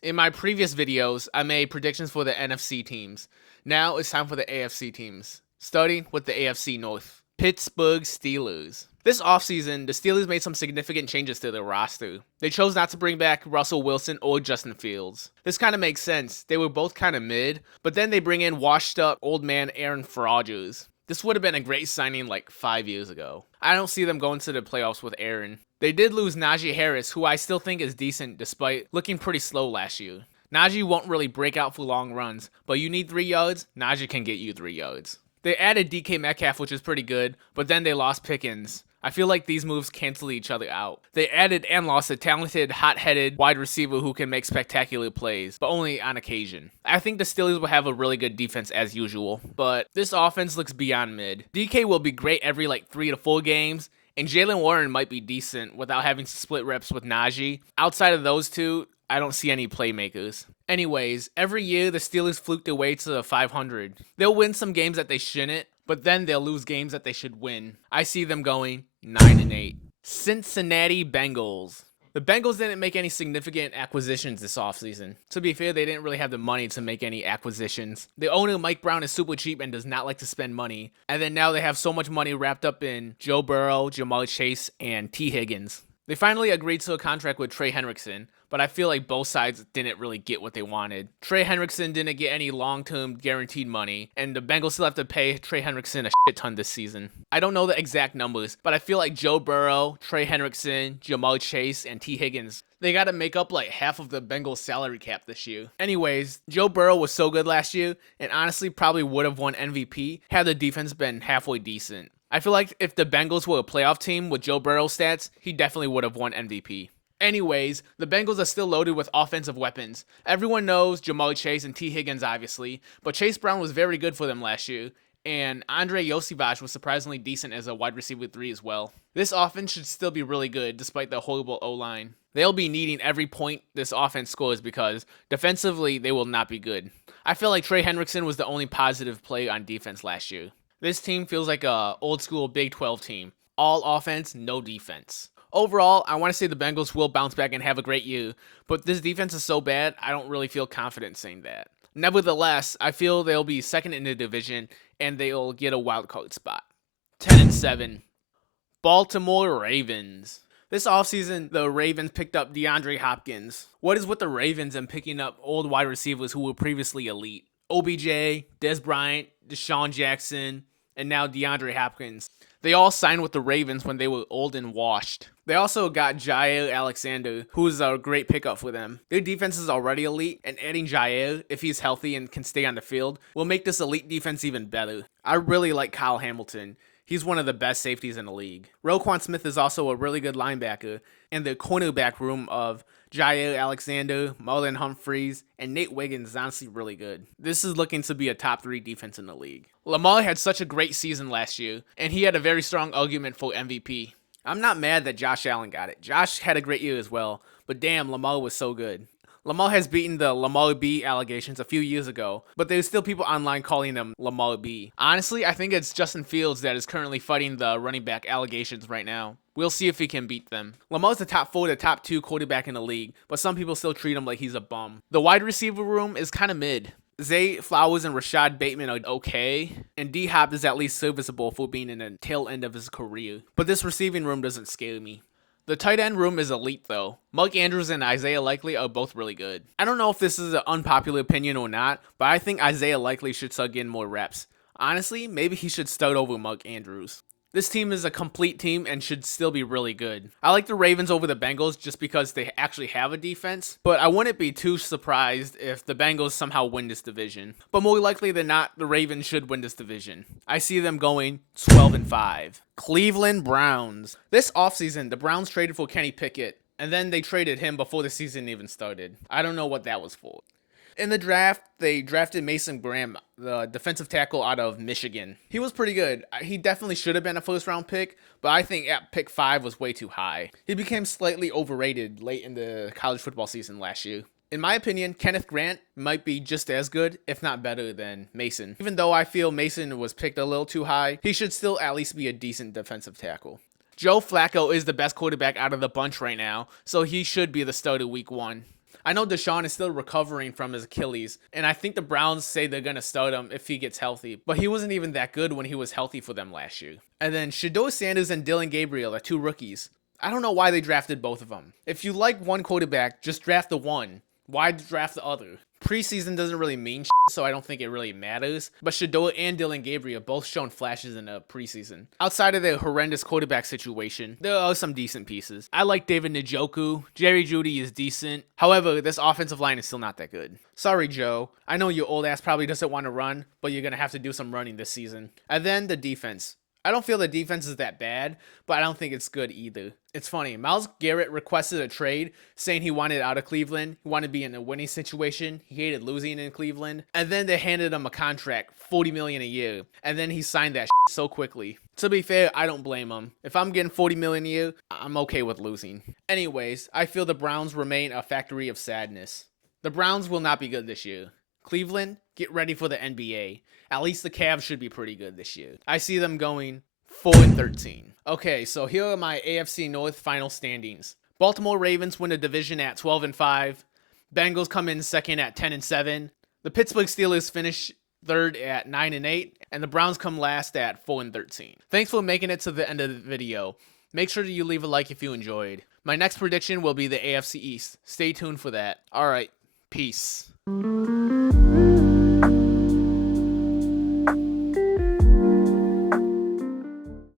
In my previous videos, I made predictions for the NFC teams. Now it's time for the AFC teams, starting with the AFC North. Pittsburgh Steelers. This offseason, the Steelers made some significant changes to their roster. They chose not to bring back Russell Wilson or Justin Fields. This kind of makes sense. They were both kind of mid, but then they bring in washed up old man Aaron Rodgers. This would have been a great signing like 5 years ago. I don't see them going to the playoffs with Aaron. They did lose Najee Harris, who I still think is decent despite looking pretty slow last year. Najee won't really break out for long runs, but you need 3 yards, Najee can get you 3 yards. They added DK Metcalf, which is pretty good, but then they lost Pickens. I feel like these moves cancel each other out. They added and lost a talented, hot-headed wide receiver who can make spectacular plays, but only on occasion. I think the Steelers will have a really good defense as usual, but this offense looks beyond mid. DK will be great every 3 to 4 games, and Jalen Warren might be decent without having to split reps with Najee. Outside of those two, I don't see any playmakers. Anyways, every year the Steelers fluke their way to 500. They'll win some games that they shouldn't, but then they'll lose games that they should win. I see them going 9-8. Cincinnati Bengals. The Bengals didn't make any significant acquisitions this offseason. To be fair, they didn't really have the money to make any acquisitions. The owner, Mike Brown, is super cheap and does not like to spend money. And then now they have so much money wrapped up in Joe Burrow, Jamar Chase, and T. Higgins. They finally agreed to a contract with Trey Hendrickson, but I feel like both sides didn't really get what they wanted. Trey Hendrickson didn't get any long-term guaranteed money, and the Bengals still have to pay Trey Hendrickson a shit ton this season. I don't know the exact numbers, but I feel like Joe Burrow, Trey Hendrickson, Jamar Chase, and T. Higgins, they gotta make up half of the Bengals salary cap this year. Anyways, Joe Burrow was so good last year, and honestly probably would have won MVP had the defense been halfway decent. I feel like if the Bengals were a playoff team with Joe Burrow's stats, he definitely would have won MVP. Anyways, the Bengals are still loaded with offensive weapons. Everyone knows Jamar Chase and T. Higgins, obviously, but Chase Brown was very good for them last year, and Andre Yosivach was surprisingly decent as a wide receiver 3 as well. This offense should still be really good despite the horrible O-line. They'll be needing every point this offense scores because defensively they will not be good. I feel like Trey Hendrickson was the only positive play on defense last year. This team feels like a old school Big 12 team. All offense, no defense. Overall, I want to say the Bengals will bounce back and have a great year, but this defense is so bad, I don't really feel confident saying that. Nevertheless, I feel they'll be second in the division and they'll get a wild card spot. 10-7. Baltimore Ravens. This offseason, the Ravens picked up DeAndre Hopkins. What is with the Ravens and picking up old wide receivers who were previously elite? OBJ, Dez Bryant, Deshaun Jackson, and now DeAndre Hopkins. They all signed with the Ravens when they were old and washed. They also got Jair Alexander, who is a great pickup for them. Their defense is already elite, and adding Jair, if he's healthy and can stay on the field, will make this elite defense even better. I really like Kyle Hamilton. He's one of the best safeties in the league. Roquan Smith is also a really good linebacker, and the cornerback room of Jair Alexander, Marlon Humphreys, and Nate Wiggins is honestly really good. This is looking to be a top 3 defense in the league. Lamar had such a great season last year, and he had a very strong argument for MVP. I'm not mad that Josh Allen got it. Josh had a great year as well, but damn, Lamar was so good. Lamar has beaten the Lamar B allegations a few years ago, but there's still people online calling him Lamar B. Honestly, I think it's Justin Fields that is currently fighting the running back allegations right now. We'll see if he can beat them. Lamar's the top 4 to top 2 quarterback in the league, but some people still treat him like he's a bum. The wide receiver room is kind of mid. Zay Flowers and Rashad Bateman are okay, and D-Hop is at least serviceable for being in the tail end of his career. But this receiving room doesn't scare me. The tight end room is elite though. Mark Andrews and Isaiah Likely are both really good. I don't know if this is an unpopular opinion or not, but I think Isaiah Likely should start getting more reps. Honestly, maybe he should start over Mark Andrews. This team is a complete team and should still be really good. I like the Ravens over the Bengals just because they actually have a defense, but I wouldn't be too surprised if the Bengals somehow win this division. But more likely than not, the Ravens should win this division. I see them going 12-5. Cleveland Browns. This offseason, the Browns traded for Kenny Pickett, and then they traded him before the season even started. I don't know what that was for. In the draft, they drafted Mason Graham, the defensive tackle out of Michigan. He was pretty good. He definitely should have been a first-round pick, but I think at pick 5 was way too high. He became slightly overrated late in the college football season last year. In my opinion, Kenneth Grant might be just as good, if not better, than Mason. Even though I feel Mason was picked a little too high, he should still at least be a decent defensive tackle. Joe Flacco is the best quarterback out of the bunch right now, so he should be the starter week 1. I know Deshaun is still recovering from his Achilles, and I think the Browns say they're going to start him if he gets healthy, but he wasn't even that good when he was healthy for them last year. And then Shedeur Sanders and Dylan Gabriel are 2 rookies. I don't know why they drafted both of them. If you like one quarterback, just draft the one. Why draft the other? Preseason doesn't really mean shit, so I don't think it really matters. But Shedeur and Dylan Gabriel both shown flashes in the preseason. Outside of their horrendous quarterback situation, there are some decent pieces. I like David Njoku. Jerry Jeudy is decent. However, this offensive line is still not that good. Sorry, Joe. I know your old ass probably doesn't want to run, but you're going to have to do some running this season. And then the defense. I don't feel the defense is that bad, but I don't think it's good either. It's funny, Myles Garrett requested a trade, saying he wanted out of Cleveland, he wanted to be in a winning situation, he hated losing in Cleveland, and then they handed him a contract, $40 million a year, and then he signed that shit so quickly. To be fair, I don't blame him. If I'm getting $40 million a year, I'm okay with losing. Anyways, I feel the Browns remain a factory of sadness. The Browns will not be good this year. Cleveland, get ready for the NBA. At least the Cavs should be pretty good this year. I see them going 4-13. Okay, so here are my AFC North final standings. Baltimore Ravens win the division at 12-5. Bengals come in second at 10-7. The Pittsburgh Steelers finish third at 9-8. And the Browns come last at 4-13. Thanks for making it to the end of the video. Make sure that you leave a like if you enjoyed. My next prediction will be the AFC East. Stay tuned for that. Alright, peace.